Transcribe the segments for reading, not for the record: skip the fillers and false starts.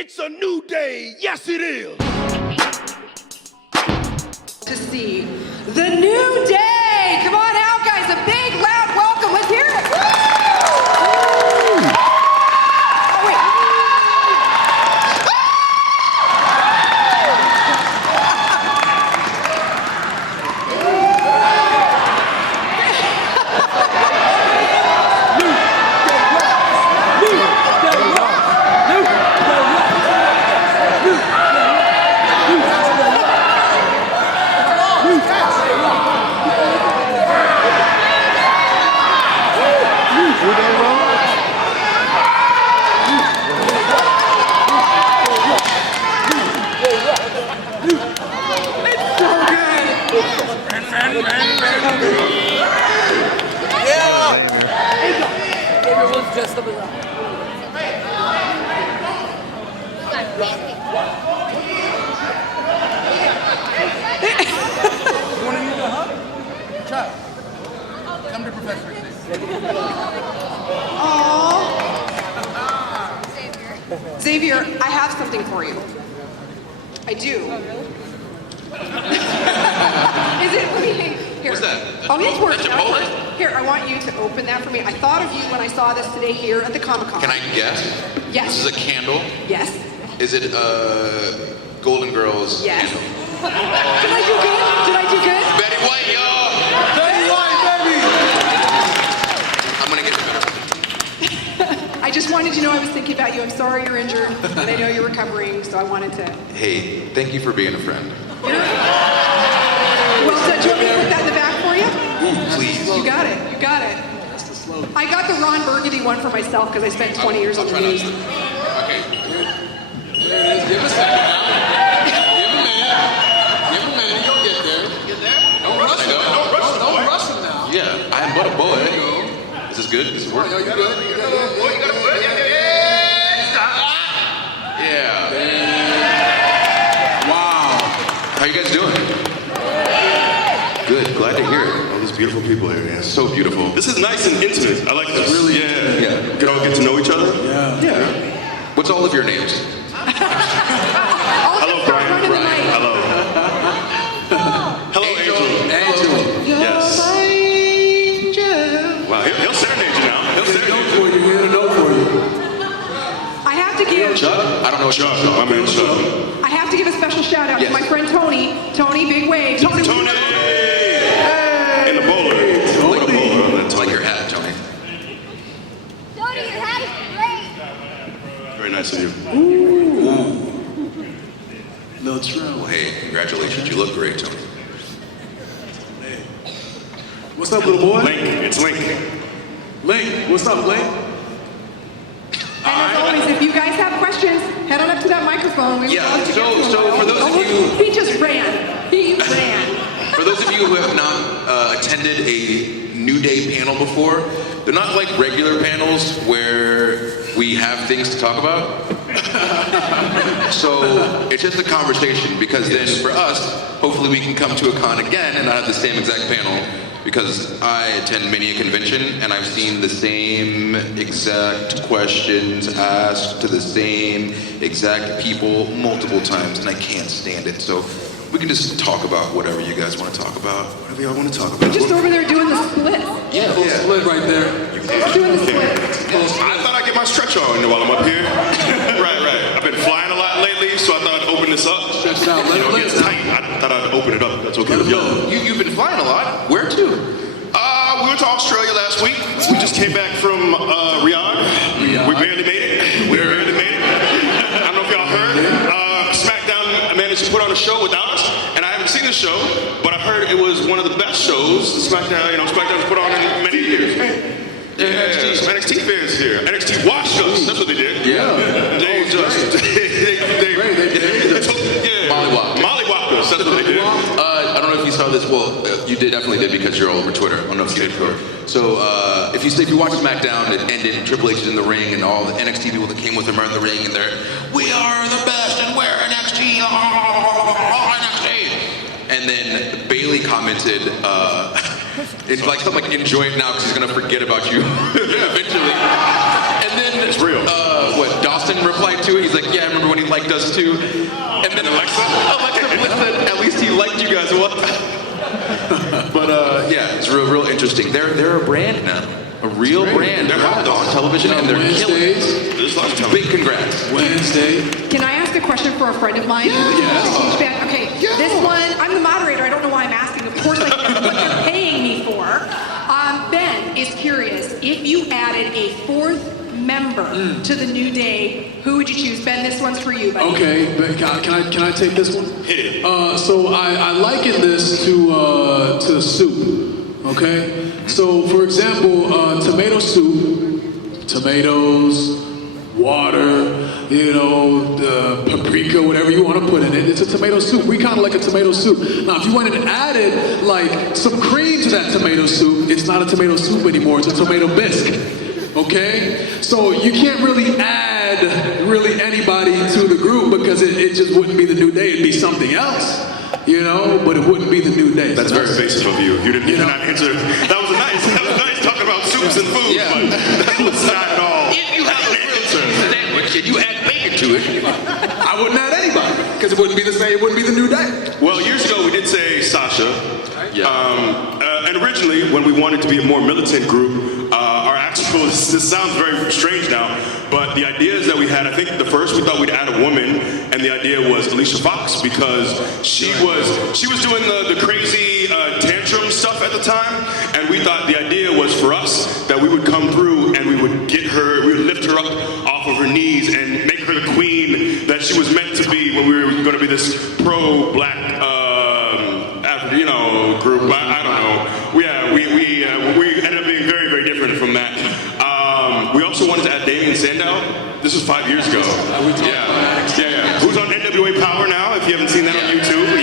It's a new day. Yes, it is. To see the new day. Come on out, guys. A big, loud welcome. Let's hear it. Woo! Oh, wait. Come to Professor. Xavier, I have something for you. I do. Is it? Here. What's that? Oh, it's working. That's Chipotle? Here, I want you to open that for me. I thought of you when I saw this today here at the Comic-Con. Can I guess? Yes. This is a candle. Yes. Is it Golden Girls Yes. candle? Did I do good? Did I do good? Betty White, y'all! Betty White, baby! I'm gonna get better. I just wanted you to know I was thinking about you. I'm sorry you're injured, and I know you're recovering, so I wanted to. Hey, thank you for being a friend. Well done. Do you want me to put that in the back for you? Please. You got it. You got it. I got the Ron Burgundy one for myself because I spent 20 years on the news. Okay. There it is. Give a second now. Give a minute. Give a minute. You'll get there. Get there? Don't rush him. Don't rush him now. Yeah, I am but a boy. There you go. Is this good? Is this working? Yo, you good? You good? Yeah. Wow. How you guys doing? Good. Glad to hear it. All these beautiful people here, man. So beautiful. This is nice and intimate. I like this. Really? Yeah. We can all get to know each other. Yeah. Yeah. What's all of your names? Hello, Brian. Hello. Hello, Angel. Yes. Wow, he'll serenade you now. He'll serenade you. Here's a note for you. I have to give. Chuck? I don't know what Chuck, my man Chuck. I have to give a special shout out Yes. to my friend Tony. Tony, big wave. Tony. Tony! And the bowler. Put a bowler on that. I like your hat, Tony. Tony, your hat is great. Very nice of you. Little trail. Well, hey, congratulations. You look great, Tony. What's up, little boy? Link. It's Link. Link. What's up, Link? And as always, if you guys have questions, head on up to that microphone. We would Yeah, love to so- get to them. so for those of look, you- he just ran. He ran. For those of you who have not attended a New Day panel before, they're not like regular panels where we have things to talk about. So it's just a conversation because then for us, hopefully we can come to a con again and not have the same exact panel because I attend many a convention and I've seen the same exact questions asked to the same exact people multiple times and I can't stand it. So we can just talk about whatever you guys want to talk about. Whatever y'all want to talk about. Just over there doing the split. Yeah. Split right there. Just doing the split. I thought I'd get my stretch on while I'm up here. Right. I've been flying a lot lately, so I thought I'd open this up. Stretch it out. You know, Let it it gets out. tight. I thought I'd open it up. That's okay with y'all. You've been flying a lot. Where to? We went to Australia last week. We just came back from Riyadh. We barely made it. I don't know if y'all heard. SmackDown managed to put on a show without us, and I haven't seen the show, but I heard it was one of the best shows SmackDown's put on in many years. Yeah, some NXT fans here. NXT watched us. That's what they did. Yeah. They just they mollywopped us. That's what they did. I don't know if you saw this. Well, you definitely did because you're all over Twitter. I don't know if you did before. So if you watch SmackDown, it ended and Triple H is in the ring and all the NXT people that came with him are in the ring and they're, we are the best and we're NXT. NXT. And then Bailey commented, it's like something like enjoy it now because he's gonna forget about you eventually. And then It's real. Dawson replied to it. He's like, yeah, I remember when liked us too. And then Alexa Bliss said, at least he liked you guys one time. But yeah, it's real interesting. They're a brand now. A real brand. They're hot on television and they're killing it. Big congrats. Wednesday. Can I ask a question for a friend of mine? Yes. Okay, this one, I'm the moderator. I don't know why I'm asking. Of course, I get what they're paying me for. Ben is curious. If you added a fourth member to the New Day, who would you choose? Ben, this one's for you, buddy. Okay, but can I take this one? Hit it. So I liken this to soup. Okay. So for example, tomato soup, tomatoes, water, paprika, whatever you want to put in it. It's a tomato soup. We kind of like a tomato soup. Now, if you went and added like some cream to that tomato soup, it's not a tomato soup anymore. It's a tomato bisque. Okay? So you can't really add anybody to the group because it just wouldn't be the New Day. It'd be something else. But it wouldn't be the New Day. That's very basic of you. You did not answer. That was nice talking about soups and food, but that was not at all. If you have a sandwich and you add bacon to it, I wouldn't add anybody because it wouldn't be the same. It wouldn't be the New Day. Well, years ago we did say Sasha. Yeah. And originally, when we wanted to be a more militant group, our actual, this sounds very strange now, but the ideas that we had, I think the first we thought we'd add a woman, and the idea was Alicia Fox because she was doing the crazy tantrum stuff at the time, and we thought the idea was for us that we would come through and we would lift her up off of her knees and make her the queen that she was meant to be when we were going to be this pro-black group. I don't know. We ended up being very, very different from that. We also wanted to add Damien Sandow. This was 5 years ago. Yeah. Who's on NWA Power now? If you haven't seen that on YouTube.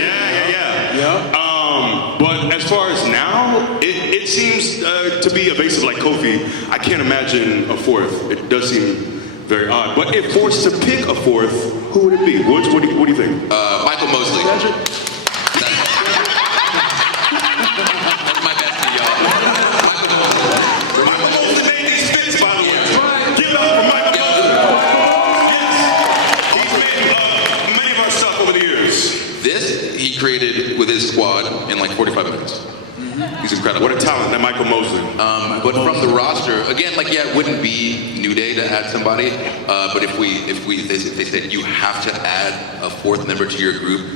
Yeah. But as far as now, it seems to be a basis like Kofi. I can't imagine a fourth. It does seem very odd. But if forced to pick a fourth, who would it be? What do you think? Michael Mosley. Created with his squad in like 45 minutes. He's incredible. What a talent, that Michael Mosley. But from the roster, again, it wouldn't be New Day to add somebody. But if they said you have to add a fourth member to your group,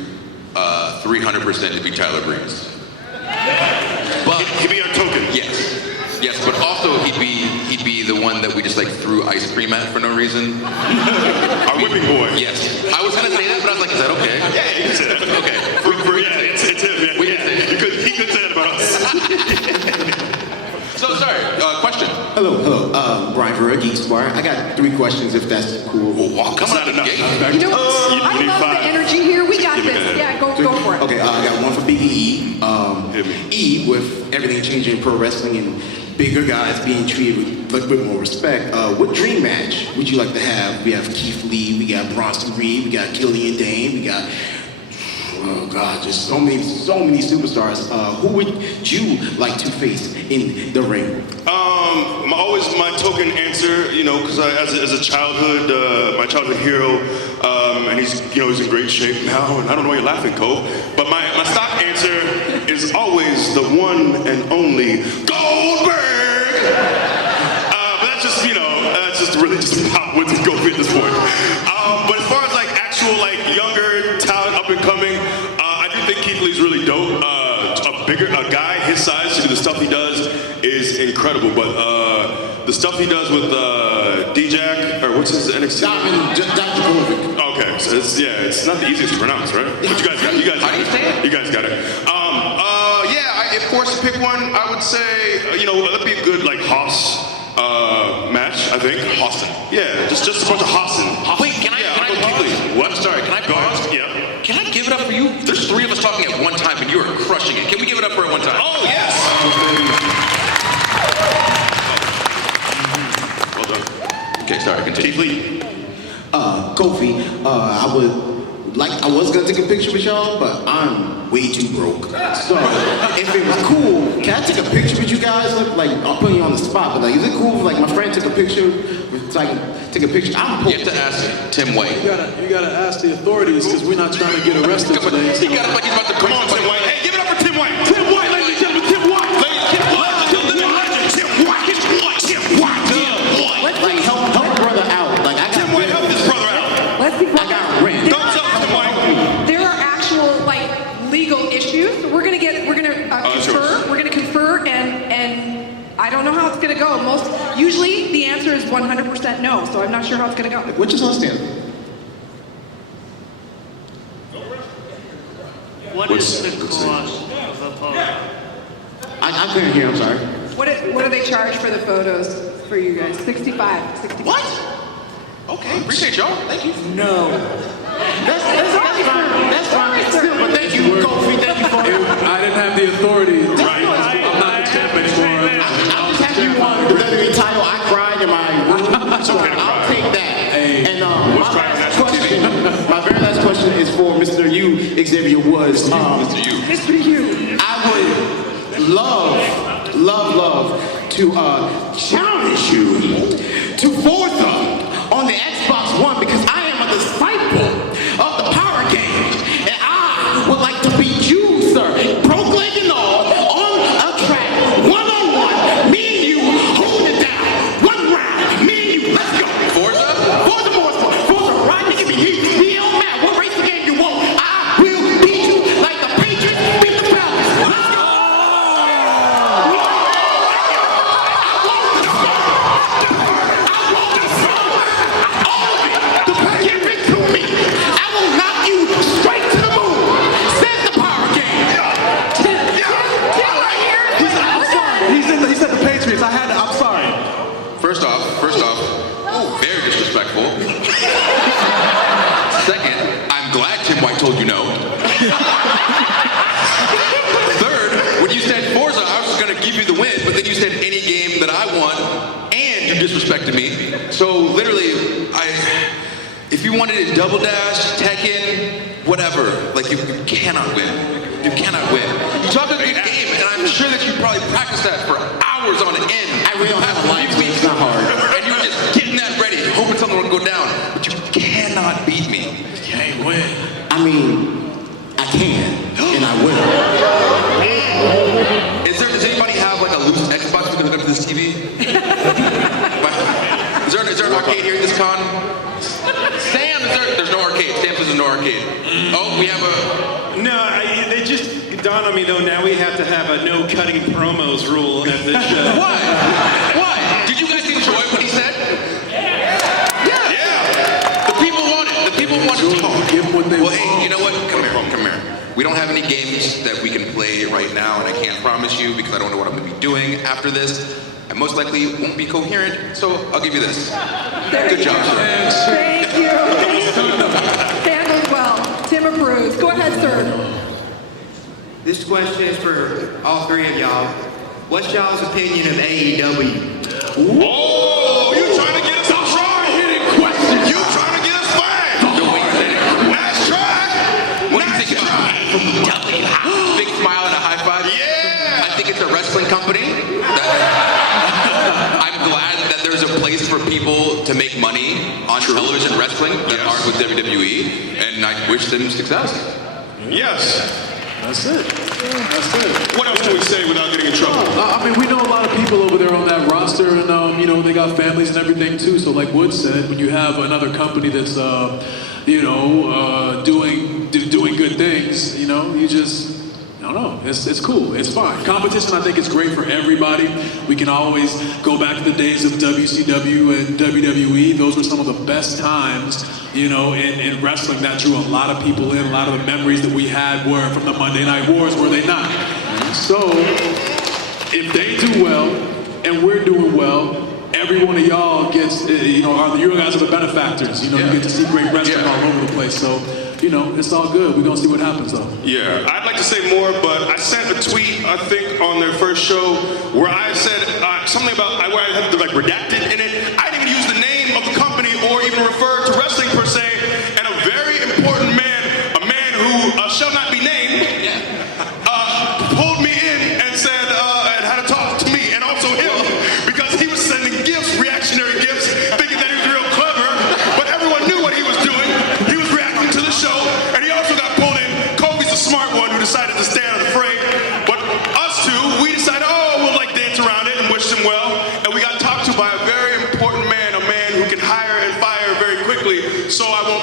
300% it'd be Tyler Breeze. But he'd be our token. Yes, but also he'd be the one that we just threw ice cream at for no reason. Our whipping boy. Yes. I was gonna say that, but I was like, is that okay? Yeah, you can say that. Okay. It's him. Yeah. He could say that about us. So sorry. Question. Hello. Brian Verra, Geek Squire. I got 3 questions, if that's cool. Coming out of the gate. I love the energy here. We got this. Yeah, go for it. Okay, I got one for Big E. E, with everything changing in pro wrestling and bigger guys being treated with a little bit more respect, what dream match would you like to have? We have Keith Lee, we got Bronson Reed, we got Killian Dane, we got, just so many superstars. Who would you like to face in the ring? Always my token answer, because as a childhood, my childhood hero, and he's in great shape now, and I don't know why you're laughing, Cole, but my stock answer is always the one and only Goldberg! But that's just, that's just really just pop with Goldberg at this point. But as far as actual younger talent up and coming, I do think Keith Lee's really dope. A guy his size to do the stuff he does is incredible, but the stuff he does with D-Jack, or what's his NXT? Dr. Goldberg. Okay, so it's not the easiest to pronounce, right? But you guys got it. You guys got it. If forced to pick one, I would say, that'd be a good Hoss match, I think. Hostin. Yeah, just a bunch of Hostin. Wait, can I pause? What? Sorry, can I pause? Yeah. Can I give it up for you? There's 3 of us talking at one time, and you are crushing it. Can we give it up for it one time? Oh, yes! Well done. Okay, sorry, continue. Keith Lee. Kofi, I would like I was gonna take a picture with y'all, but I'm way too broke. So if it was cool, can I take a picture with you guys? Like I'm putting you on the spot, but like, is it cool if like my friend took a picture? So I can take a picture. I'm You have to ask Tim White. You gotta ask the authorities because we're not trying to get arrested today. He got it like he's about to Come on, Tim White. Hey, give it up for Tim White. Tim White, ladies and gentlemen, Tim White. Tim White. like help a brother out. Like I got Tim White, help this brother out. Let's be I got rent. Thumbs up, Tim White. There are actual like legal issues. We're gonna confer. We're gonna confer, and I don't know how it's gonna go. Usually the answer is 100% no. So I'm not sure how it's gonna go. What's your son stand? What is the cost of a photo? I couldn't hear. I'm sorry. What do they charge for the photos for you guys? 65. What? Okay, appreciate y'all. Thank you. No. That's fine. That's fine. Still, but thank you, Kofi. Thank you for it. I didn't have the authority. Right. I'm not the champ anymore. I'll just have you on the WWE title. I cried in my room, so I'll take that. And my very last question is for Mr. U, Xavier Woods. Mr. U. I would love to challenge you to Forza on the Xbox One because I am a disciple of the Power Games, and I would like to beat you, sir, broke leg and all, on a track, one-on-one, me and you, holding it down, one round, me and you, let's go. Forza? Forza, right? You give me heat. It don't matter what race game you want, I will beat you like the Patriots beat the Falcons. Let's go. Give it to me. I will knock you straight to the moon. Says the Power Game. He said the Patriots. I'm sorry. First off, very disrespectful. Second, I'm glad Tim White told you no. Third, when you said Forza, I was just gonna give you the win, but then you said any game that I want, and you disrespected me. So literally, if you wanted it Double Dash, Tekken, whatever, like you cannot win. You cannot win. You talk a good game, and I'm sure that you probably practiced that for hours on end. I really don't have a life, so it's not hard. And you're just getting that ready, hoping something will go down. But you cannot beat me. You can't win. I mean, I can, and I will. Does anybody have like a loose Xbox we can hook up to this TV? Is there an arcade here at this con? Sam, there's no arcade. Sam says there's no arcade. Oh, we have a... No, they just dawned on me though. Now we have to have a no cutting promos rule at this show. Why? Why? Did you guys enjoy what he said? Yeah. The people want it. The people want to talk. Give them what they Well, want. hey, you know what? Come here. We don't have any games that we can play right now, and I can't promise you because I don't know what I'm going to be doing after this. I most likely won't be coherent, so I'll give you this. Good job, sir. Thank you. Handled well. Tim approves. Go ahead, sir. This question is for all three of y'all. What's y'all's opinion of AEW? Oh, you trying to get us off track? You trying to get us fired? The way you said it. Nice try. What do you think about big smile and a high five? Yeah. I think it's a wrestling company. I'm glad that there's a place for people to make money on television wrestling that aren't with WWE, and I wish them success. Yes. That's it. What else can we say without getting in trouble? I mean, we know a lot of people over there on that roster, and they got families and everything too. So, like Wood said, when you have another company that's, doing good things, you just. I don't know. It's cool. It's fine. Competition, I think, is great for everybody. We can always go back to the days of WCW and WWE. Those were some of the best times, in wrestling that drew a lot of people in. A lot of the memories that we had were from the Monday Night Wars, were they not? So, if they do well and we're doing well, every one of y'all gets, you guys are the benefactors. You get to see great wrestling all over the place. So, it's all good. We're going to see what happens, though. Yeah, I'd like to say more, but I sent a tweet, I think, on their first show where I said something about, where I had the redacted in it. I didn't even use the name of the company or even refer to wrestling per se, and a very important man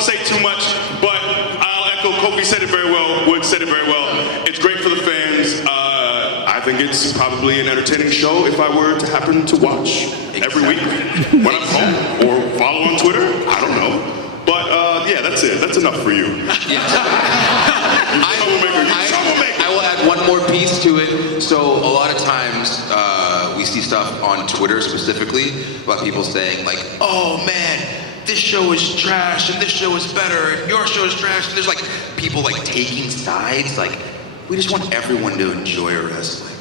say too much, but I'll echo. Kofi said it very well. Wood said it very well. It's great for the fans. I think it's probably an entertaining show if I were to happen to watch every week when I'm home or follow on Twitter. I don't know. But yeah, that's it. That's enough for you. Yes. Troublemaker. I will add one more piece to it. So a lot of times we see stuff on Twitter specifically about people saying like, oh man, this show is trash and this show is better and your show is trash. And there's like people like taking sides. Like, we just want everyone to enjoy wrestling.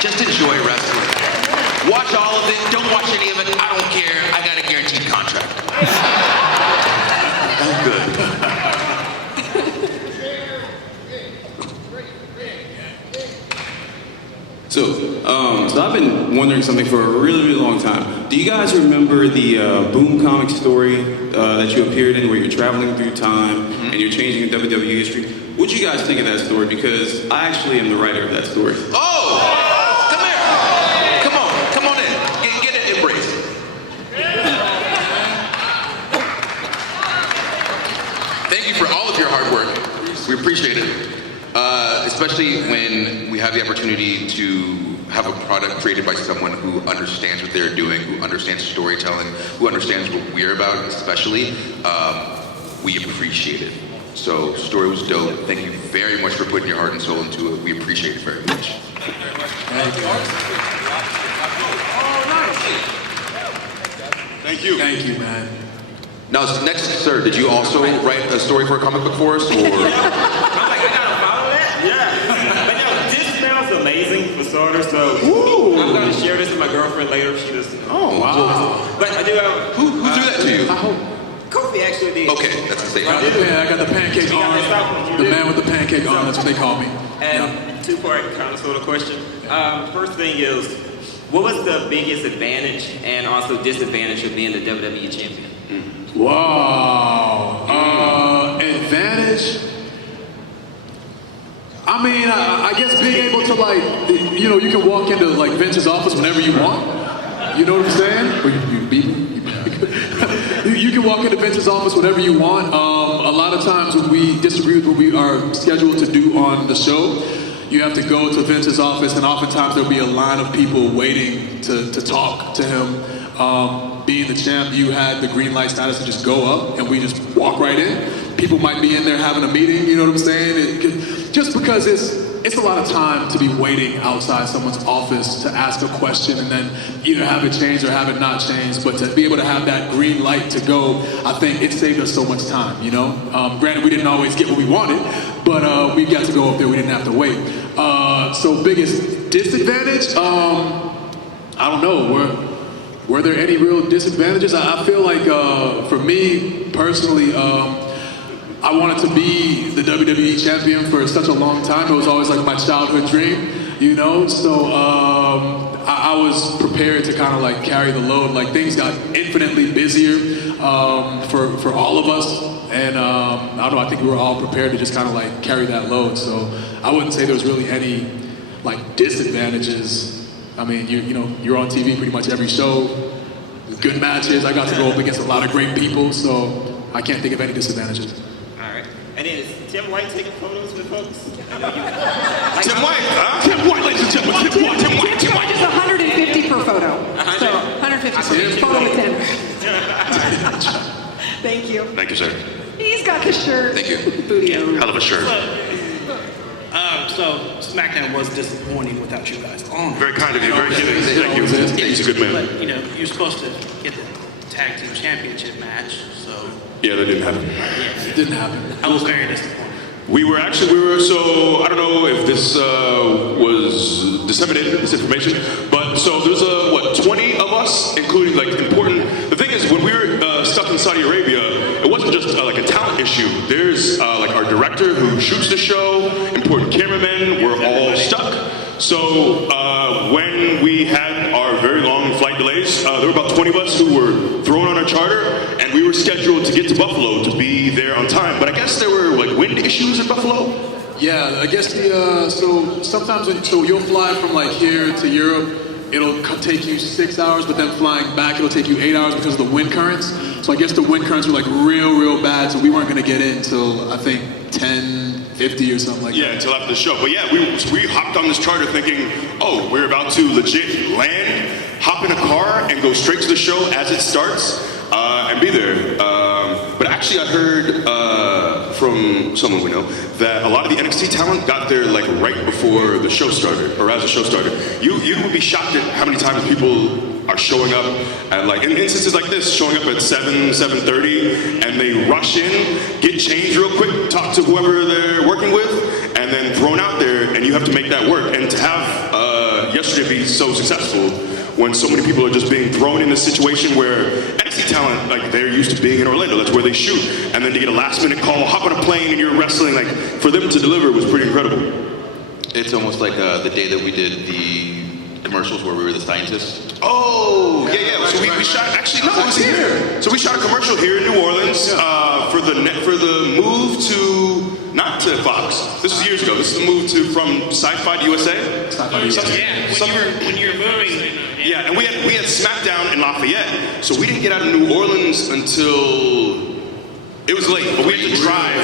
Just enjoy wrestling. Watch all of it. Don't watch any of it. I don't care. I got a guaranteed contract. I'm good. So I've been wondering something for a really, really long time. Do you guys remember the Boom comic story that you appeared in where you're traveling through time and you're changing WWE history? What'd you guys think of that story? Because I actually am the writer of that story. Oh! Come here! Come on in. Get an embrace. Thank you for all of your hard work. We appreciate it. Especially when we have the opportunity to have a product created by someone who understands what they're doing, who understands storytelling, who understands what we're about, especially, we appreciate it. So, story was dope. Thank you very much for putting your heart and soul into it. We appreciate it very much. Thank you. Thank you, man. Now, next, sir, did you also write a story for a comic book for us, or? I gotta follow that? Yeah. But no, this smells amazing for starters, so I'm gonna share this with my girlfriend later. She just. Oh, wow. But I do have. Who threw that to you? Kofi actually did. Okay, that's the same. Yeah, I got the pancake arm. The man with the pancake arm, that's what they call me. And two-part kind of sort of question. First thing is, what was the biggest advantage and also disadvantage of being the WWE champion? Wow. Advantage? I mean, I guess being able to like, you can walk into like Vince's office whenever you want. You know what I'm saying? Or you beat me? You can walk into Vince's office whenever you want. A lot of times when we disagree with what we are scheduled to do on the show, you have to go to Vince's office, and oftentimes there'll be a line of people waiting to talk to him. Being the champ, you had the green light status to just go up, and we just walk right in. People might be in there having a meeting, you know what I'm saying? Just because it's a lot of time to be waiting outside someone's office to ask a question and then either have it changed or have it not changed. But to be able to have that green light to go, I think it saved us so much time, you know? Granted, we didn't always get what we wanted, but we got to go up there, we didn't have to wait. So biggest disadvantage? I don't know. Were there any real disadvantages? I feel like for me personally, I wanted to be the WWE champion for such a long time. It was always like my childhood dream, you know? So I was prepared to kind of like carry the load. Like things got infinitely busier for all of us. And I don't know, I think we were all prepared to just kind of like carry that load. So I wouldn't say there was really any like disadvantages. I mean, you're on TV pretty much every show. Good matches. I got to go up against a lot of great people, so I can't think of any disadvantages. All right. And then is Tim White taking photos with folks? Tim White, huh? Tim White, ladies and gentlemen. Tim White. It's 150 per photo. So 150 per photo with Tim. Thank you. Thank you, sir. He's got the shirt. Thank you. Booty. Hell of a shirt. So SmackDown was disappointing without you guys on. Very kind of you. Very giving. Thank you. He's a good man. But you're supposed to get the tag team championship match, so Yeah, that didn't happen. It didn't happen. I was very disappointed. So I don't know if this was disseminated, this information, but so there's 20 of us, including like important, the thing is when we were stuck in Saudi Arabia, it wasn't just like a talent issue. There's like our director who shoots the show, important cameramen, we're all stuck. So when we had our very long flight delays, there were about 20 of us who were thrown on a charter, and we were scheduled to get to Buffalo to be there on time. But I guess there were like wind issues in Buffalo. Yeah, I guess so sometimes you'll fly from like here to Europe, it'll take you 6 hours, but then flying back, it'll take you 8 hours because of the wind currents. So I guess the wind currents were like real bad, so we weren't gonna get in until I think 10:50 or something like that. Yeah, until after the show. But yeah, we hopped on this charter thinking, oh, we're about to legit land, hop in a car, and go straight to the show as it starts, and be there. But actually, I heard from someone we know that a lot of the NXT talent got there like right before the show started, or as the show started. You would be shocked at how many times people are showing up at like, in instances like this, showing up at 7:30, and they rush in, get changed real quick, talk to whoever they're working with, and then thrown out there, and you have to make that work. And to have yesterday be so successful when so many people are just being thrown in this situation where NXT talent, like they're used to being in Orlando, that's where they shoot, and then to get a last minute call, hop on a plane and you're wrestling, like for them to deliver was pretty incredible. It's almost like the day that we did the commercials where we were the scientists. Oh, yeah. So we shot, actually, no, it was here. So we shot a commercial here in New Orleans for the move to, not to Fox. This was years ago. This is the move from Sci-Fi to USA. When you were moving. Yeah, and we had SmackDown in Lafayette, so we didn't get out of New Orleans until it was late, but we had to drive.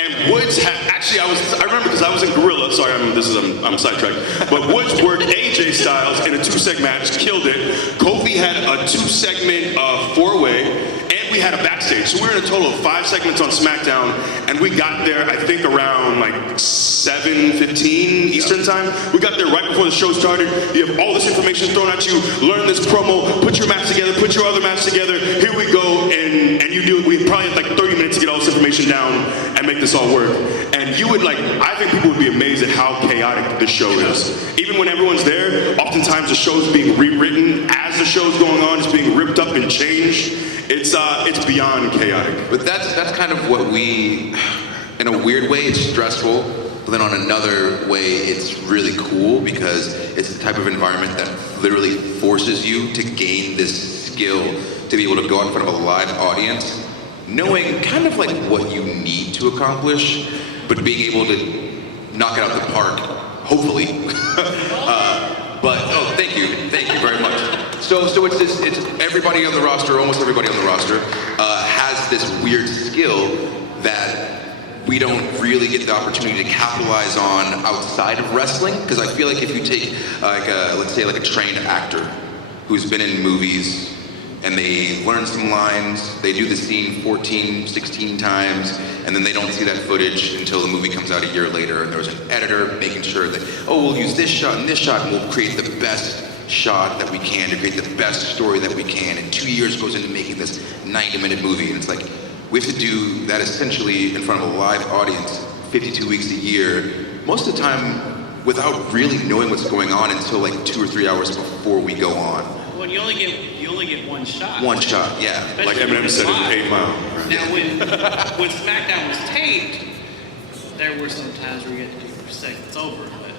And Woods had actually I remember because I was in Gorilla. Sorry, I'm sidetracked. But Woods worked AJ Styles in a 2-seg match, killed it. Kofi had a 2-segment 4-way. And we had a backstage. So we were in a total of 5 segments on SmackDown, and we got there, I think, around like 7:15 Eastern time. We got there right before the show started. You have all this information thrown at you. Learn this promo, put your match together, put your other match together. Here we go, and you do it. We probably had like 30 minutes to get all this information down and make this all work. And you would I think people would be amazed at how chaotic this show is. Even when everyone's there, oftentimes the show's being rewritten as the show's going on. It's being ripped up and changed. It's beyond chaotic. But that's kind of what we, in a weird way, it's stressful. But then on another way, it's really cool because it's the type of environment that literally forces you to gain this skill to be able to go out in front of a live audience, knowing kind of like what you need to accomplish, but being able to knock it out of the park, hopefully. Thank you very much. So it's everybody on the roster, almost everybody on the roster, has this weird skill that we don't really get the opportunity to capitalize on outside of wrestling. Because I feel like if you take let's say a trained actor who's been in movies and they learn some lines, they do the scene 14, 16 times, and then they don't see that footage until the movie comes out a year later, and there's an editor making sure that, we'll use this shot, and we'll create the best shot that we can to create the best story that we can. And 2 years goes into making this 90-minute movie, and it's like, we have to do that essentially in front of a live audience 52 weeks a year, most of the time without really knowing what's going on until like 2 or 3 hours before we go on. Well, you only get one shot. One shot, yeah. Especially Like Eminem said in 8 Mile. Now, when SmackDown was taped, there were some times where you had to do your segments over, but.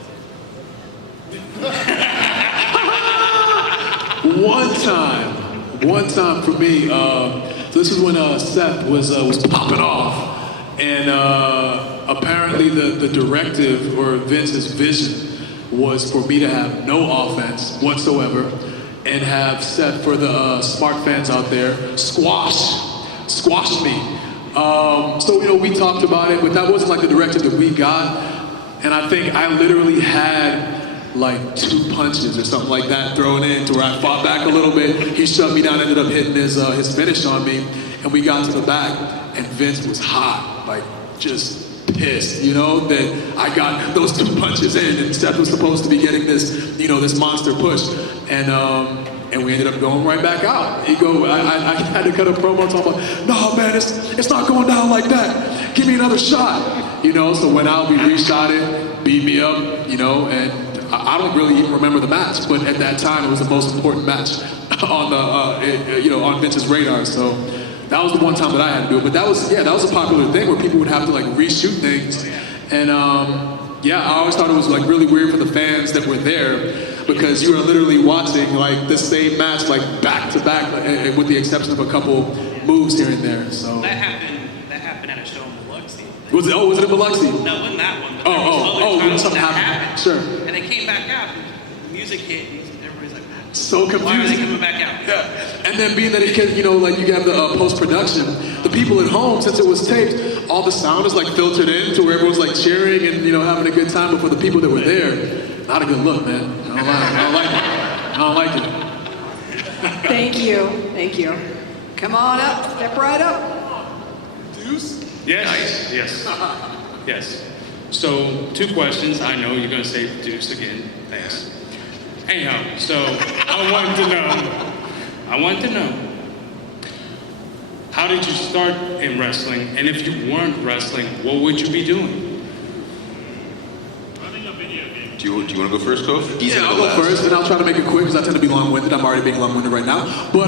One time for me, this is when Seth was popping off, and apparently the directive or Vince's vision was for me to have no offense whatsoever, and have Seth, for the smart fans out there, squash me. So we talked about it, but that wasn't like the directive that we got, and I think I literally had like 2 punches or something like that thrown in to where I fought back a little bit. He shut me down, ended up hitting his finish on me, and we got to the back, and Vince was hot, like just pissed, that I got those 2 punches in, and Seth was supposed to be getting this, this monster push, and we ended up going right back out. I had to cut a promo talking about, no man, it's not going down like that. Give me another shot, So went out, we reshot it, beat me up, and I don't really even remember the match, but at that time it was the most important match on on Vince's radar. So that was the one time that I had to do it. But that was a popular thing where people would have to like reshoot things, and I always thought it was like really weird for the fans that were there because you were literally watching like the same match like back to back, with the exception of a couple moves here and there. So that happened at a show in Biloxi. Was it in Biloxi? No, it wasn't that one. But when something happened. Sure. And they came back out, and the music hit, and everybody's like, So confusing. Why are they coming back out? Yeah. And then being that it can, you know, like you have the post-production, the people at home, since it was taped, all the sound is like filtered in to where everyone's like cheering and, you know, having a good time. But for the people that were there, not a good look, man. I don't like it. Thank you. Thank you. Come on up. Step right up. Deuce? Yes. Yes. Yes. So, 2 questions. I know you're going to say Deuce again. Thanks. Anyhow, so I wanted to know, how did you start in wrestling? And if you weren't wrestling, what would you be doing? Do you want to go first, Kof? Yeah, I'll go first, and I'll try to make it quick because I tend to be long-winded. I'm already being long-winded right now. But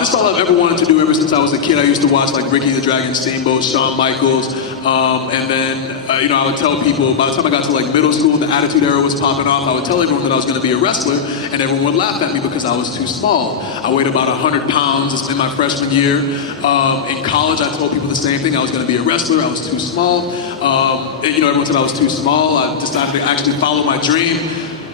this is all I've ever wanted to do ever since I was a kid. I used to watch like Ricky the Dragon Steamboat, Shawn Michaels, and then you know, I would tell people, by the time I got to like middle school, the Attitude Era was popping off, I would tell everyone that I was going to be a wrestler, and everyone would laugh at me because I was too small. I weighed about 100 pounds in my freshman year. In college, I told people the same thing. I was going to be a wrestler. I was too small. You know, everyone said I was too small. I decided to actually follow my dream.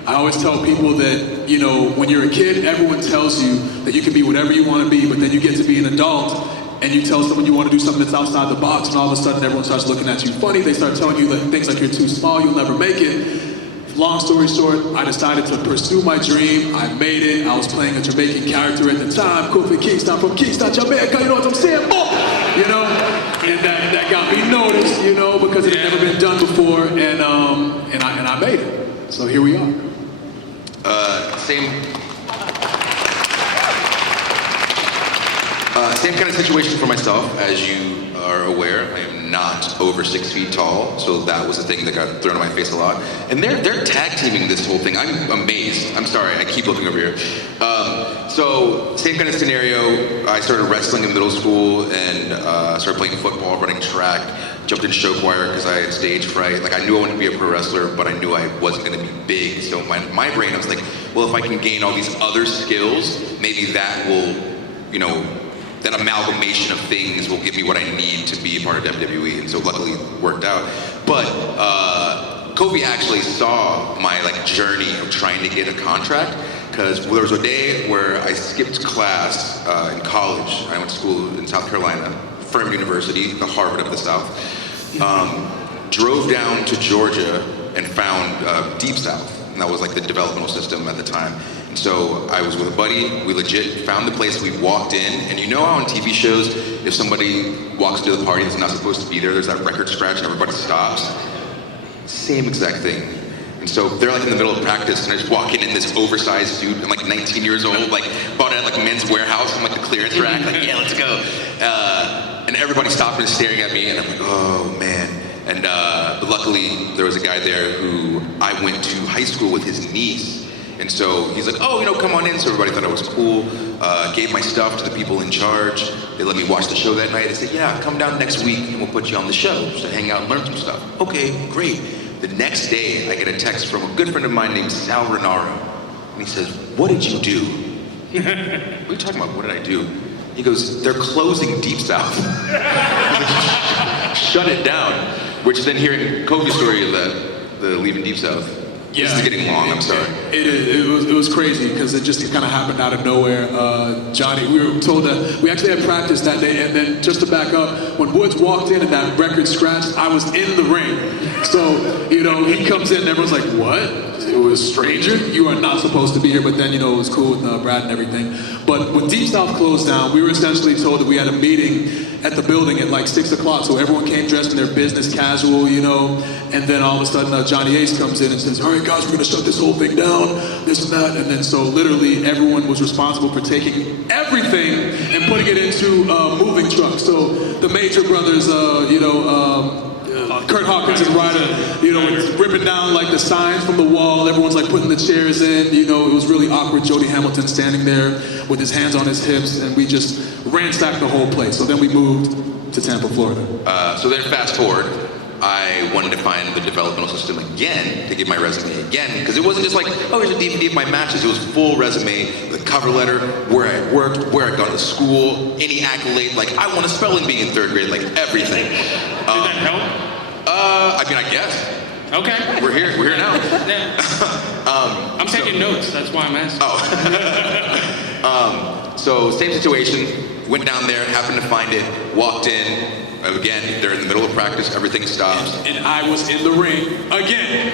I always tell people that, you know, when you're a kid, everyone tells you that you can be whatever you want to be, but then you get to be an adult and you tell someone you want to do something that's outside the box, and all of a sudden everyone starts looking at you funny. They start telling you that things like you're too small, you'll never make it. Long story short, I decided to pursue my dream. I made it. I was playing a Jamaican character at the time, Kofi Kingston from Kingston, Jamaica, you know what I'm saying? Oh! You know? And that got me noticed, you know, because it had never been done before, and I made it. So here we are. Same kind of situation for myself. As you are aware, I am not over 6 feet tall, so that was a thing that got thrown in my face a lot. And they're tag teaming this whole thing. I'm amazed. I'm sorry, I keep looking over here. So same kind of scenario. I started wrestling in middle school and started playing football, running track, jumped in show choir because I had stage fright. Like, I knew I wanted to be a pro wrestler, but I knew I wasn't going to be big. So my brain, I was like, well, if I can gain all these other skills, maybe that will, you know, that amalgamation of things will give me what I need to be a part of WWE. And so luckily it worked out. But Kobe actually saw my like journey of trying to get a contract, because there was a day where I skipped class in college. I went to school in South Carolina, Furman University, the Harvard of the South. Drove down to Georgia and found Deep South, and that was like the developmental system at the time. And so I was with a buddy, we legit found the place, we walked in, and you know how on TV shows, if somebody walks into the party that's not supposed to be there, there's that record scratch and everybody stops? Same exact thing. And so they're like in the middle of practice, and I just walk in this oversized suit. I'm like 19 years old, like bought it at like Men's Warehouse on like the clearance rack, like, yeah, let's go. And everybody stopped and staring at me, and I'm like, oh man. And but luckily there was a guy there who I went to high school with his niece. And so he's like, oh, you know, come on in. So everybody thought I was cool. Gave my stuff to the people in charge. They let me watch the show that night. They said, yeah, come down next week and we'll put you on the show. So hang out and learn some stuff. Okay, great. The next day, I get a text from a good friend of mine named Sal Renaro. And he says, what did you do? What are you talking about? What did I do? He goes, they're closing Deep South. Shut it down. Which then hearing Kobe's story of that, the leaving Deep South. Yeah. This is getting long, I'm sorry. It was crazy because it just kind of happened out of nowhere. Johnny, we were told that we actually had practice that day, and then just to back up, when Woods walked in and that record scratched, I was in the ring. So, you know, he comes in and everyone's like, what? It was stranger? You are not supposed to be here, but then, you know, it was cool with Brad and everything. But when Deep South closed down, we were essentially told that we had a meeting at the building at like 6 o'clock, so everyone came dressed in their business casual, you know, and then all of a sudden Johnny Ace comes in and says, all right guys, we're gonna shut this whole thing down, this and that, and then so literally everyone was responsible for taking everything and putting it into moving trucks. So the Major brothers, you know, Kurt Hawkins and Ryder, you know, ripping down like the signs from the wall. Everyone's like putting the chairs in. You know, it was really awkward. Jody Hamilton standing there with his hands on his hips, and we just ransacked the whole place. So then we moved to Tampa, Florida. So then fast forward, I wanted to find the developmental system again to get my resume again, because it wasn't just like, oh, here's a DVD of my matches. It was full resume, the cover letter, where I worked, where I'd gone to school, any accolade. Like, I won a spelling bee in 3rd grade, like everything. Did that help? I mean, I guess. Okay. We're here now. Yeah. I'm taking notes. That's why I'm asking. So same situation. Went down there, happened to find it, walked in. Again, they're in the middle of practice, everything stops. And I was in the ring again.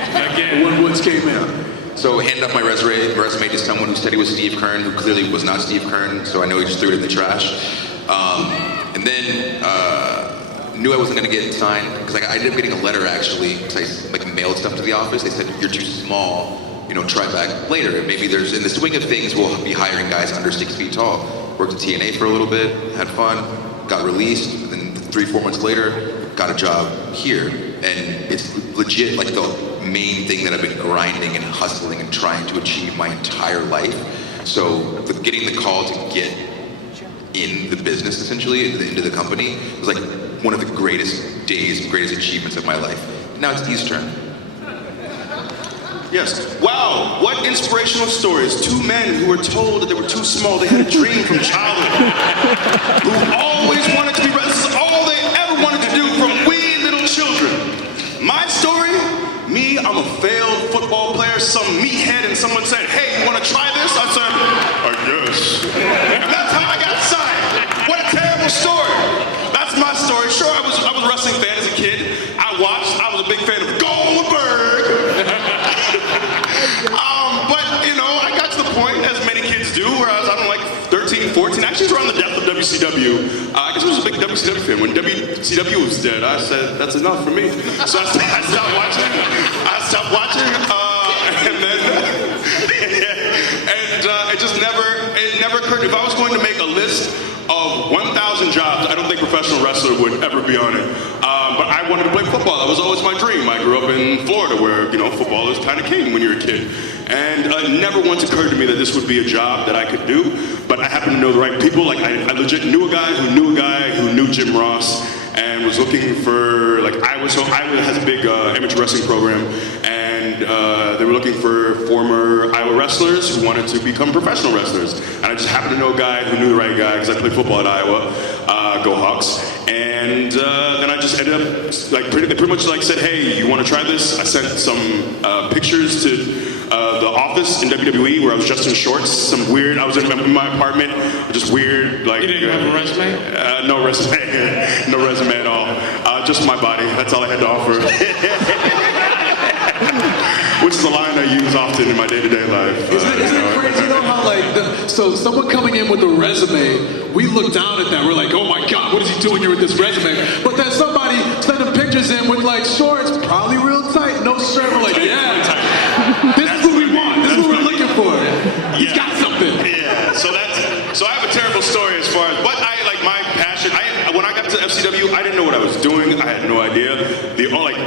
When Woods came in. So handed up my resume to someone who said he was Steve Kern, who clearly was not Steve Kern, so I know he just threw it in the trash. And then knew I wasn't going to get signed, because I ended up getting a letter actually, because I mailed stuff to the office. They said, you're too small, try back later. And maybe there's, in the swing of things, we'll be hiring guys under 6 feet tall. Worked at TNA for a little bit, had fun, got released, and then 3-4 months later, got a job here. And it's legit like the main thing that I've been grinding and hustling and trying to achieve my entire life. So getting the call to get in the business, essentially, into the company, was like one of the greatest days, greatest achievements of my life. Now it's Steve's turn. Yes. Wow, what inspirational stories. 2 men who were told that they were too small. They had a dream from childhood. Who always wanted to be wrestlers. This is all they ever wanted to do from wee little children. My story, me, I'm a failed football player, some meathead, and someone said, hey, you want to try this? I said, I guess. And that's how I got signed. What a terrible story. That's my story. Sure, I was a wrestling fan as a kid. I was a big fan of Goldberg. But, I got to the point, as many kids do, where I was, 13, 14. Actually, it was around the death of WCW. I guess I was a big WCW fan. When WCW was dead, I said, that's enough for me. So I stopped watching. And then, it just never occurred. If I was going to make a list of 1,000 jobs, I don't think professional wrestler would ever be on it. But I wanted to play football. That was always my dream. I grew up in Florida where, football is kind of king when you're a kid. And it never once occurred to me that this would be a job that I could do. But I happened to know the right people. Like, I legit knew a guy who knew Jim Ross and was looking for, Iowa has a big amateur wrestling program. And they were looking for former Iowa wrestlers who wanted to become professional wrestlers. And I just happened to know a guy who knew the right guy because I played football at Iowa, Go Hawks. And then I just ended up, they pretty much said, hey, you want to try this? I sent some pictures to the office in WWE where I was just in shorts. I was in my apartment, just weird, You didn't have a resume? No resume. No resume at all. Just my body. That's all I had to offer. Which is a line I use often in my day-to-day life. Isn't it crazy though how so someone coming in with a resume, we look down at that, we're like, oh my God, what is he doing here with this resume? But then somebody sending pictures in with shorts, probably real tight, no shirt, we're like, yeah, this is what we want, this is what we're looking for. He's got something. Yeah, so I have a terrible story as far as what my passion. When I got to FCW, I didn't know what I was doing. I had no idea.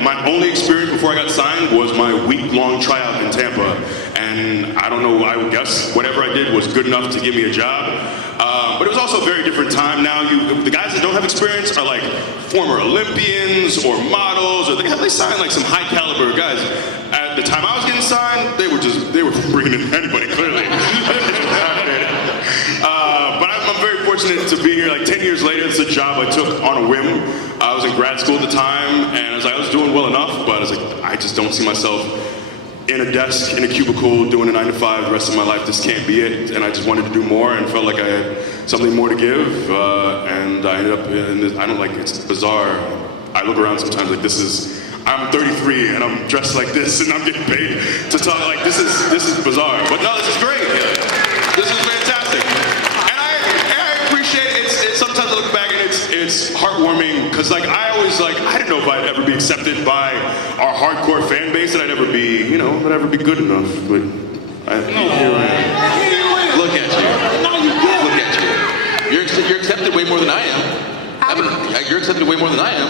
My only experience before I got signed was my week-long tryout in Tampa, and I don't know. I would guess whatever I did was good enough to give me a job. But it was also a very different time. Now, the guys that don't have experience are former Olympians or models, or they sign some high-caliber guys. At the time I was getting signed, they were bringing in anybody clearly. But I'm very fortunate to be here. 10 years later, it's a job I took on a whim. I was in grad school at the time, and I was doing well enough, but I just don't see myself in a desk, in a cubicle, doing a 9-to-5 the rest of my life. This can't be it. And I just wanted to do more and felt like I had something more to give. And I ended up in this, it's bizarre. I look around sometimes I'm 33 and I'm dressed like this and I'm getting paid to talk this is bizarre. But no, this is great. This is fantastic. And I appreciate it. It's sometimes I look back and it's heartwarming because I always I didn't know if I'd ever be accepted by our hardcore fan base, and I'd ever be good enough. But here I am. Look at you. You're accepted way more than I am. You're accepted way more than I am.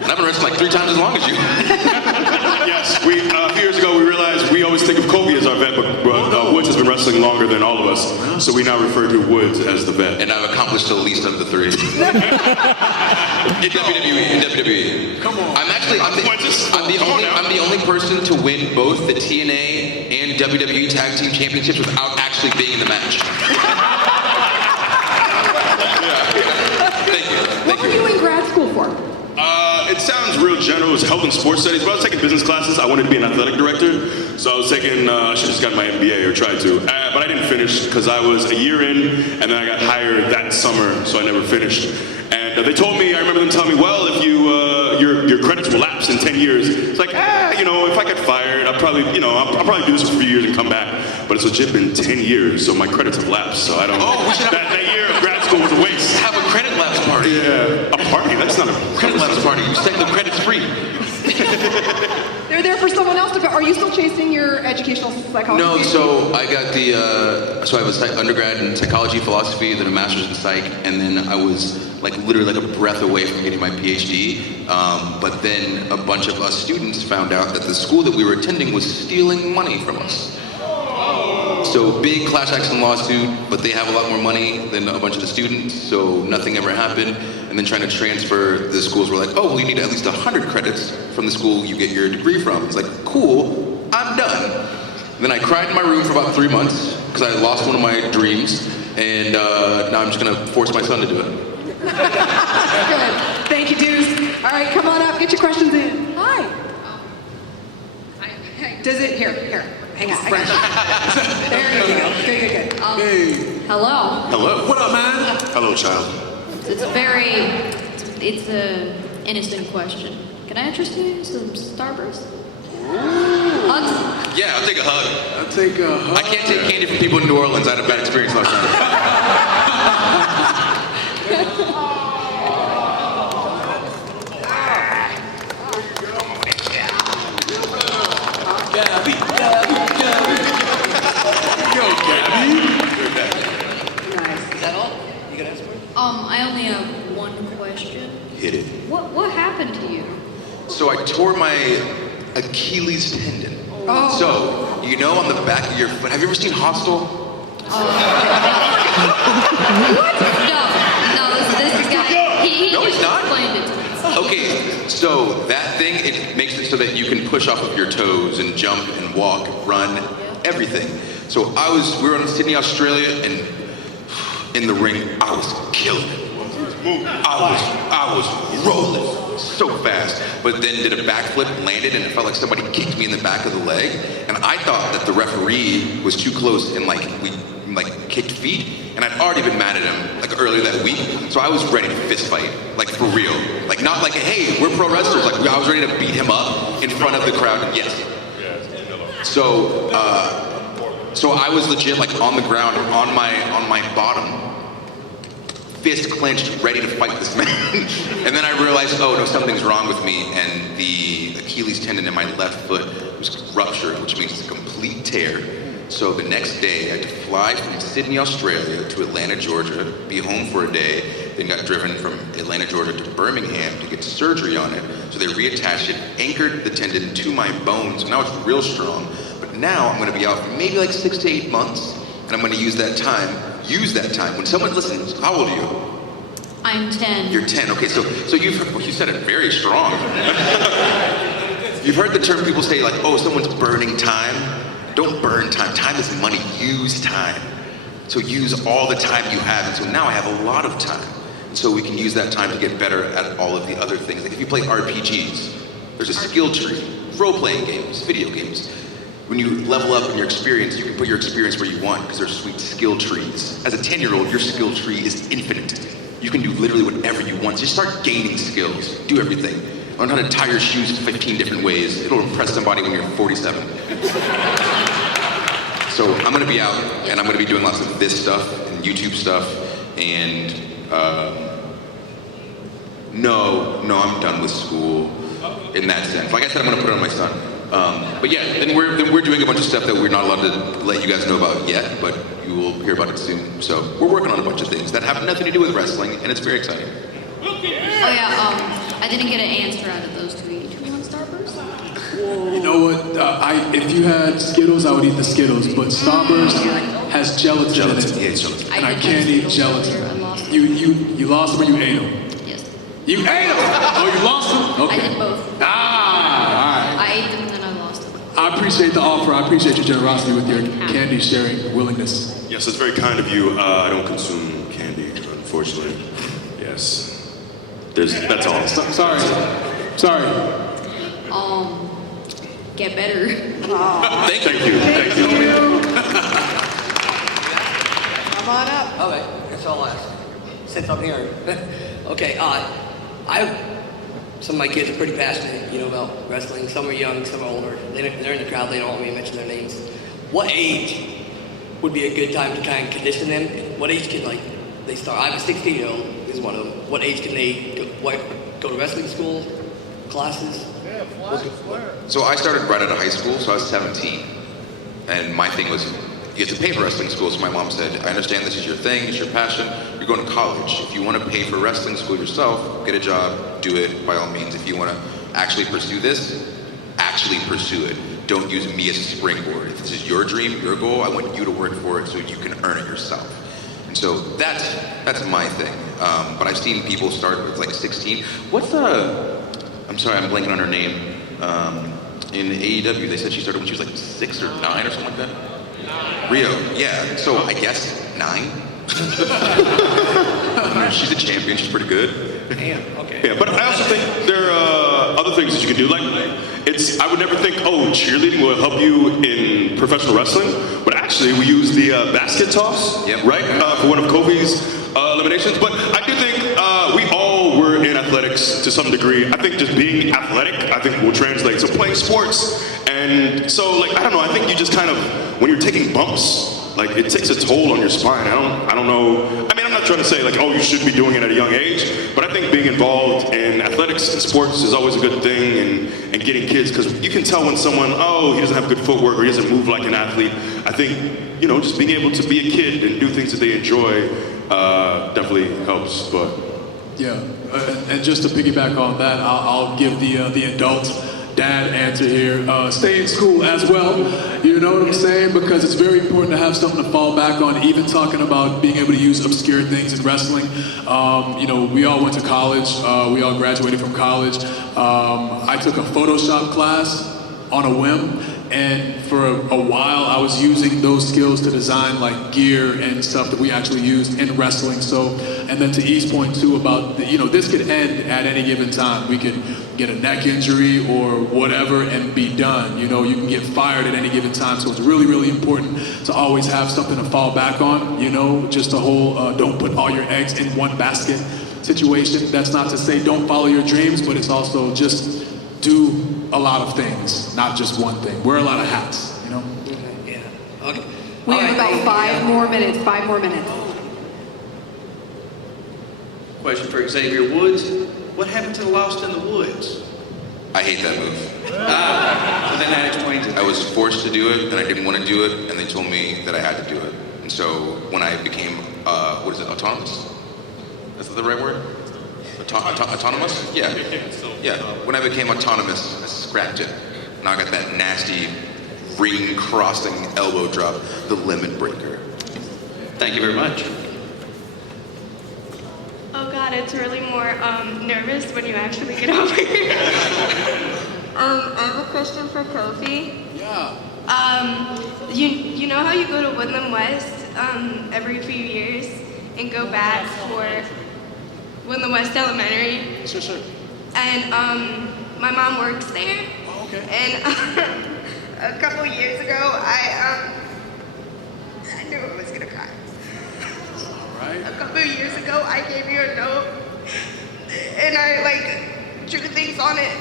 And I've been wrestling 3 times as long as you. Yes, a few years ago we realized we always think of Kobe as our vet, but Woods has been wrestling longer than all of us, so we now refer to Woods as the vet. And I've accomplished the least of the 3. In WWE. Come on. I'm the only person to win both the TNA and WWE Tag Team Championships without actually being in the match. What were you in grad school for? It sounds real general. It's health and sports studies, but I was taking business classes. I wanted to be an athletic director, so I was taking. I should have just gotten my MBA or tried to, but I didn't finish because I was a year in, and then I got hired that summer, so I never finished. And they told me, I remember them telling me, well, if you your credits will lapse in 10 years. It's like, if I get fired, I'll probably do this for a few years and come back. But it's legit been 10 years, so my credits have lapsed. So I don't. Oh, we should have that year of grad school was a waste. Have a credit lapse party. Yeah, a party. That's not a Credit lapse party. You set the credits free. They're there for someone else to. Are you still chasing your educational psychology? No, so I got so I have a undergrad in psychology, philosophy, then a master's in psych, and then I was literally a breath away from getting my PhD. But then a bunch of us students found out that the school that we were attending was stealing money from us. So big class action lawsuit, but they have a lot more money than a bunch of the students, so nothing ever happened. And then trying to transfer, the schools were like, oh, well, you need at least 100 credits from the school you get your degree from. It's like, cool, I'm done. And then I cried in my room for about 3 months because I lost one of my dreams, and now I'm just gonna force my son to do it. Good. Thank you, Deuce. All right, come on up. Get your questions in. Hi. Does it here? Hang on. There you go. Good. Hey. Hello. Hello. What up, man? Hello, child. It's a innocent question. Can I interest you in some Starburst? Hugs? Yeah, I'll take a hug. I'll take a hug. I can't take candy from people in New Orleans. I had a bad experience last time. Gabby. Yo, Gabby. Is that all? You gonna ask for it? I only have one question. Hit it. What happened to you? So I tore my Achilles tendon. Oh. So, on the back of your foot, have you ever seen Hostel? No, this guy. He No, just it's not? explained it to me. Okay, so that thing, it makes it so that you can push off of your toes and jump and walk, run, everything. So we were in Sydney, Australia, and in the ring, I was killing it. I was rolling so fast, but then did a backflip, landed, and it felt like somebody kicked me in the back of the leg. And I thought that the referee was too close and we kicked feet. And I'd already been mad at him earlier that week, so I was ready to fist fight, for real. Not hey, we're pro wrestlers. I was ready to beat him up in front of the crowd. Yes. So I was legit on the ground on my bottom, fist clenched, ready to fight this man. And then I realized, oh no, something's wrong with me, and the Achilles tendon in my left foot was ruptured, which means it's a complete tear. So the next day, I had to fly from Sydney, Australia to Atlanta, Georgia, be home for a day, then got driven from Atlanta, Georgia to Birmingham to get surgery on it. So they reattached it, anchored the tendon to my bone, so now it's real strong. But now I'm gonna be out for maybe 6 to 8 months, and I'm gonna use that time. When someone listens, how old are you? I'm 10. You're 10, okay, so you said it very strong. You've heard the term people say oh, someone's burning time. Don't burn time. Time is money. Use time. So use all the time you have. And so now I have a lot of time. So we can use that time to get better at all of the other things. If you play RPGs, there's a skill tree. Role-playing games, video games. When you level up in your experience, you can put your experience where you want because there's sweet skill trees. As a 10-year-old, your skill tree is infinite. You can do literally whatever you want. Just start gaining skills. Do everything. Learn how to tie your shoes 15 different ways. It'll impress somebody when you're 47. So I'm gonna be out, and I'm gonna be doing lots of this stuff and YouTube stuff, and no, I'm done with school in that sense. Like I said, I'm gonna put it on my son. But yeah, then we're doing a bunch of stuff that we're not allowed to let you guys know about yet, but you will hear about it soon. So we're working on a bunch of things that have nothing to do with wrestling, and it's very exciting. Oh yeah, I didn't get an answer out of those two. You want Starburst? You know what? If you had Skittles, I would eat the Skittles, but Starburst has gelatin in it. Yeah, it's gelatin. And I can't eat gelatin. You lost them or you ate them? Yes. You ate them! Oh, you lost them? Okay. I did both. All right. I ate them and then I lost them. I appreciate the offer. I appreciate your generosity with your candy sharing willingness. Yes, it's very kind of you. I don't consume candy, unfortunately. Yes. That's all. Sorry. Sorry. Get better. Thank you. Thank you. Come on up. Okay, that's all I'll ask. Since I'm here. Okay, some of my kids are pretty passionate, about wrestling. Some are young, some are older. They're in the crowd, they don't want me to mention their names. What age would be a good time to kind of condition them? What age can, they start? I have a 16-year-old, is one of them. What age can they go to wrestling school, classes? So I started right out of high school, so I was 17. And my thing was, you have to pay for wrestling school. So my mom said, I understand this is your thing, it's your passion. You're going to college. If you want to pay for wrestling school yourself, get a job, do it by all means. If you want to actually pursue this, actually pursue it. Don't use me as a springboard. If this is your dream, your goal, I want you to work for it so you can earn it yourself. And so that's my thing. But I've seen people start with 16. I'm sorry, I'm blanking on her name. In AEW, they said she started when she was 6 or 9 or something like that. Rio, yeah. So I guess 9. She's a champion. She's pretty good. Damn. Okay. Yeah, but I also think there are other things that you can do. I would never think, cheerleading will help you in professional wrestling, but actually we use the basket toss, right, for one of Kofi's eliminations. But I do think we all were in athletics to some degree. I think just being athletic, I think will translate. So playing sports, and so I don't know. I think you just kind of, when you're taking bumps, it takes a toll on your spine. I don't know. I mean, I'm not trying to say you should be doing it at a young age, but I think being involved in athletics and sports is always a good thing, and getting kids, because you can tell when someone, he doesn't have good footwork or he doesn't move like an athlete. I think, just being able to be a kid and do things that they enjoy definitely helps. But yeah, and just to piggyback on that, I'll give the adult dad answer here. Stay in school as well. You know what I'm saying? Because it's very important to have something to fall back on. Even talking about being able to use obscure things in wrestling. We all went to college. We all graduated from college. I took a Photoshop class on a whim. And for a while, I was using those skills to design gear and stuff that we actually used in wrestling. So, and then to E's point too about this could end at any given time. We could get a neck injury or whatever and be done. You can get fired at any given time. So it's really, really important to always have something to fall back on. Just the whole don't put all your eggs in one basket situation. That's not to say don't follow your dreams, but it's also just do a lot of things, not just one thing. Wear a lot of hats, Yeah. Okay. We have about 5 more minutes. 5 more minutes. Question for Xavier Woods. What happened to the Lost in the Woods? I hate that move. Well, then that explains it. I was forced to do it, and I didn't want to do it, and they told me that I had to do it. And so when I became, autonomous? Is that the right word? Autonomous? Yeah. Yeah. When I became autonomous, I scrapped it. Now I got that nasty ring-crossing elbow drop, the limit breaker. Thank you very much. Oh God, it's really more nervous when you actually get over here. I have a question for Kofi. Yeah. You know how you go to Woodland West every few years and go back for Woodland West Elementary? Sure. And my mom works there. Oh, okay. And a couple years ago, I knew I was gonna cry. All right. A couple of years ago, I gave you a note, and I drew things on it.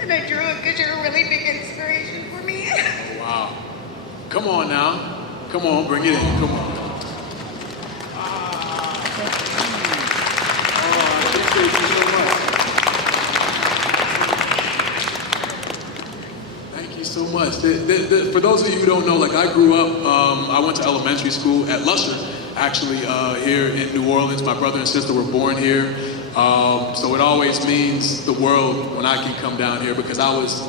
And I drew it because you're a really big inspiration for me. Oh, wow. Come on now. Come on, bring it in. Come on. Thank you so much. For those of you who don't know, I grew up, I went to elementary school at Lusher, actually, here in New Orleans. My brother and sister were born here. So it always means the world when I can come down here, because I was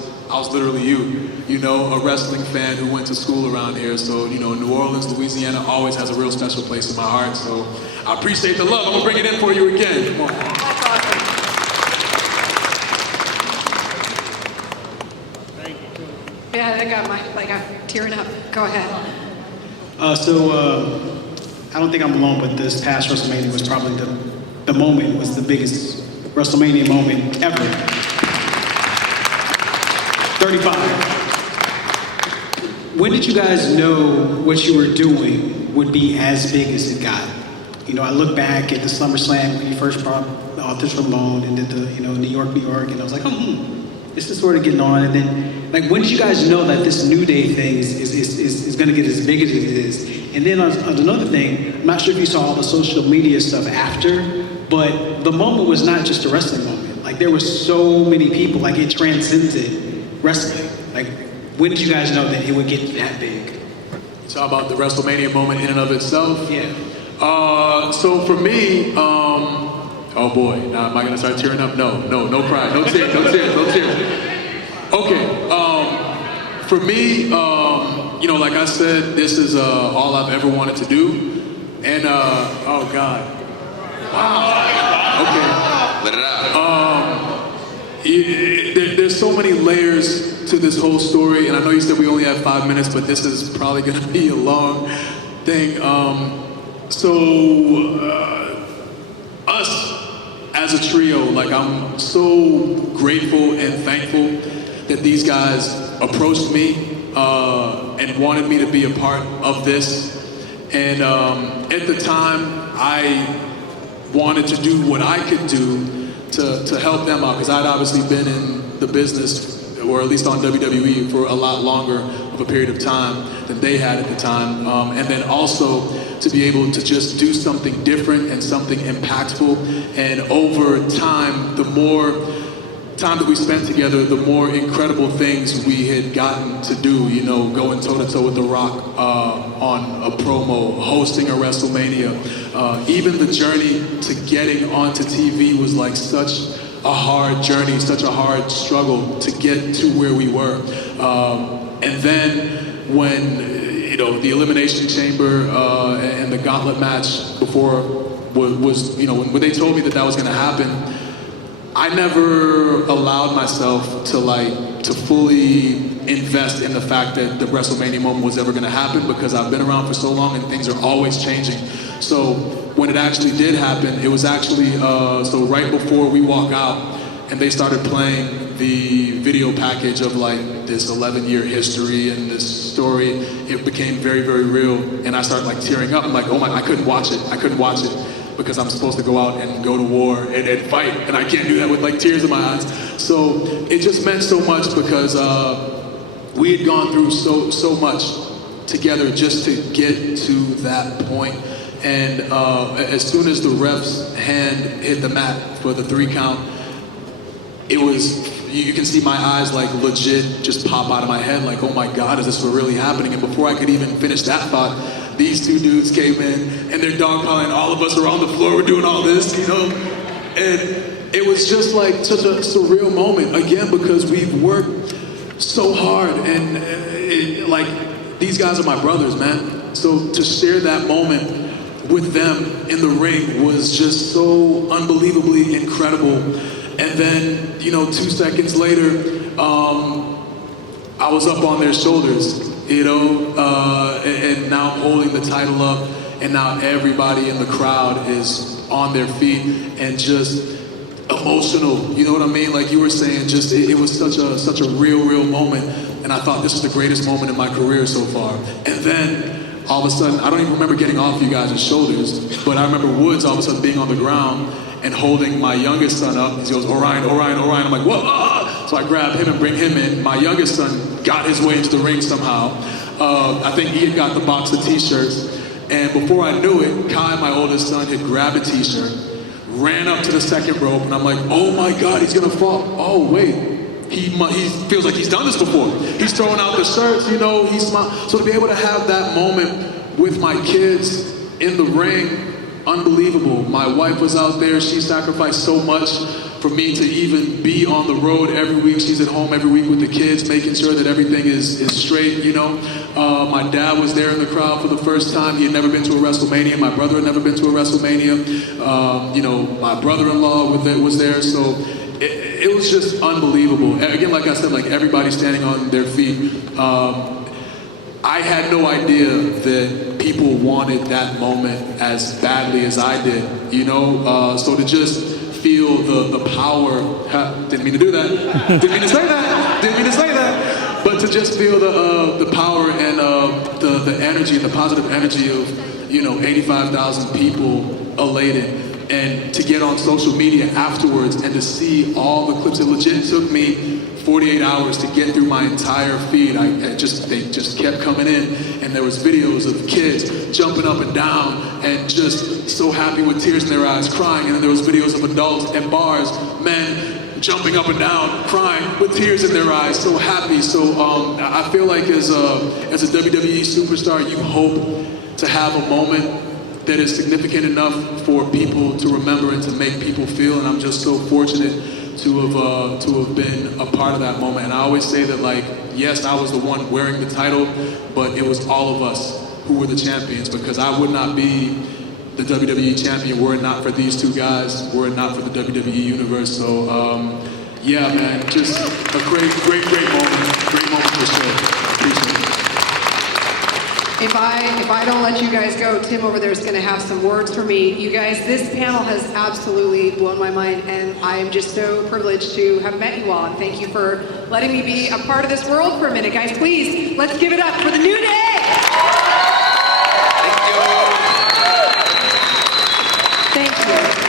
literally a wrestling fan who went to school around here. So, New Orleans, Louisiana always has a real special place in my heart. So I appreciate the love. I'm gonna bring it in for you again. Come on. That's awesome. Yeah, I got I'm tearing up. Go ahead. I don't think I'm alone, but this past WrestleMania was probably the moment was the biggest WrestleMania moment ever. 35. When did you guys know what you were doing would be as big as it got? You know, I look back at the SummerSlam when you first brought this Ramon and did the, you know, New York, and I was like, this is sort of getting on. And then, like, when did you guys know that this New Day thing is going to get as big as it is? And then on another thing, I'm not sure if you saw all the social media stuff after, but the moment was not just a wrestling moment. Like, there were so many people, like, it transcended wrestling. Like, when did you guys know that it would get that big? Talk about the WrestleMania moment in and of itself? Yeah. So for me, oh boy, now am I gonna start tearing up? No crying, no tears. Okay, for me, you know, like I said, this is all I've ever wanted to do, and oh God, wow, okay, let it out. There's so many layers to this whole story, and I know you said we only have 5 minutes, but this is probably gonna be a long thing. Us as a trio, like, I'm so grateful and thankful that these guys approached me and wanted me to be a part of this. And at the time, I wanted to do what I could do to help them out, because I'd obviously been in the business, or at least on WWE, for a lot longer of a period of time than they had at the time. And then also to be able to just do something different and something impactful. And over time, the more time that we spent together, the more incredible things we had gotten to do, you know, going toe-to-toe with The Rock on a promo, hosting a WrestleMania. Even the journey to getting onto TV was like such a hard journey, such a hard struggle to get to where we were. And then when, you know, the Elimination Chamber and the Gauntlet match before was, you know, when they told me that was gonna happen, I never allowed myself to fully invest in the fact that the WrestleMania moment was ever gonna happen, because I've been around for so long and things are always changing. So when it actually did happen, it was actually, so right before we walk out and they started playing the video package of like this 11-year history and this story, it became very, very real. And I started like tearing up. I'm like, oh my, I couldn't watch it because I'm supposed to go out and go to war and fight. And I can't do that with like tears in my eyes. So it just meant so much, because we had gone through so much together just to get to that point. And as soon as the ref's hand hit the mat for the 3 count, it was, you can see my eyes like legit just pop out of my head, like, oh my God, is this really happening? And before I could even finish that thought, these 2 dudes came in and they're dogpiling, all of us are on the floor, we're doing all this, you know? And it was just like such a surreal moment, again, because we've worked so hard, and like, these guys are my brothers, man. So to share that moment with them in the ring was just so unbelievably incredible. And then, you know, 2 seconds later, I was up on their shoulders, you know, and now I'm holding the title up, and now everybody in the crowd is on their feet and just emotional, you know what I mean? Like you were saying, just it was such a real moment, and I thought this was the greatest moment in my career so far. And then all of a sudden, I don't even remember getting off you guys' shoulders, but I remember Woods all of a sudden being on the ground and holding my youngest son up. He goes, Orion. I'm like, whoa! Ah! So I grab him and bring him in. My youngest son got his way into the ring somehow. I think he had got the box of t-shirts. And before I knew it, Kai, my oldest son, had grabbed a t-shirt, ran up to the second rope, and I'm like, oh my God, he's gonna fall. Oh wait, he feels like he's done this before. He's throwing out the shirts, you know, he's smiling. So to be able to have that moment with my kids in the ring, unbelievable. My wife was out there. She sacrificed so much for me to even be on the road every week. She's at home every week with the kids, making sure that everything is straight, you know. My dad was there in the crowd for the first time. He had never been to a WrestleMania. My brother had never been to a WrestleMania. You know, my brother-in-law was there. So it was just unbelievable. Again, like I said, like everybody standing on their feet. I had no idea that people wanted that moment as badly as I did, you know? So to just feel the power. Didn't mean to do that. Didn't mean to say that. Didn't mean to say that. But to just feel the power and the energy, the positive energy of 85,000 people elated. And to get on social media afterwards and to see all the clips. It legit took me 48 hours to get through my entire feed. They just kept coming in, and there was videos of kids jumping up and down and just so happy with tears in their eyes, crying. And then there was videos of adults at bars, men jumping up and down, crying with tears in their eyes, so happy. So I feel like as a WWE superstar, you hope to have a moment that is significant enough for people to remember and to make people feel. And I'm just so fortunate to have been a part of that moment. And I always say that, like, yes, I was the one wearing the title, but it was all of us who were the champions, because I would not be the WWE champion were it not for these two guys, were it not for the WWE universe. So yeah, man, just a great moment for sure. Appreciate it. If I don't let you guys go, Tim over there is going to have some words for me. You guys, this panel has absolutely blown my mind, and I am just so privileged to have met you all. And thank you for letting me be a part of this world for a minute. Guys, please, let's give it up for the New Day! Thank you.